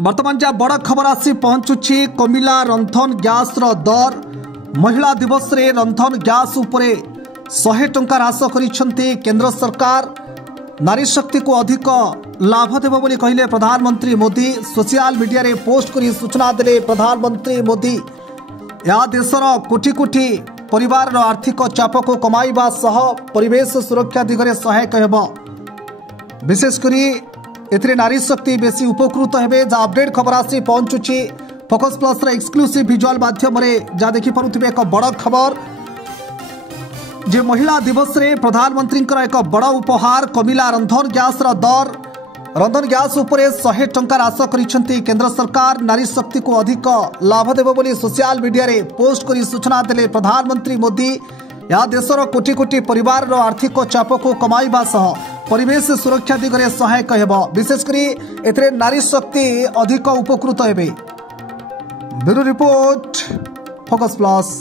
वर्तमान जहाँ बड़ खबर आसी पहुंचुछि कमिला रंधन गैस दर। महिला दिवस रे रंधन गैस उपरे 100 टंका ह्रास करिसेंती केंद्र सरकार। नारी शक्ति को अधिक लाभ देव बोली कहले प्रधानमंत्री मोदी। सोशल मीडिया रे पोस्ट करी सूचना देले प्रधानमंत्री मोदी। या देशर कोटी कोटी परिवार आर्थिक चाप को कमाइबा सह परिवेश सुरक्षा दिगरे सहायक हेबो। विशेषकरी एथिरे नारी शक्ति बेसी उपकृत हेबे। जा अपडेट खबर आसी पहुंचुछि फोकस प्लस रे एक्सक्लूसिव विजुअल माध्यम रे जा देखि परुथिबे एक बड़ खबर जे महिला दिवस रे प्रधानमंत्री एक बड़ उपहार कमिला रंधन गैस दर। रंधन गैस उपरे 100 टंका ह्रास करिसेंती केंद्र सरकार। नारी शक्ति को अधिक लाभ देव बोली सोशल मीडिया रे पोस्ट करी सूचना देले प्रधानमंत्री मोदी। या देशर कोटी कोटी परिवार आर्थिक चाप को कमाइबा सह परिवेश सुरक्षा दिगरे सहायक हेबो। विशेषकरी एथिरे नारी शक्ति अधिक उपकृत हेबे। Bureau report focus plus.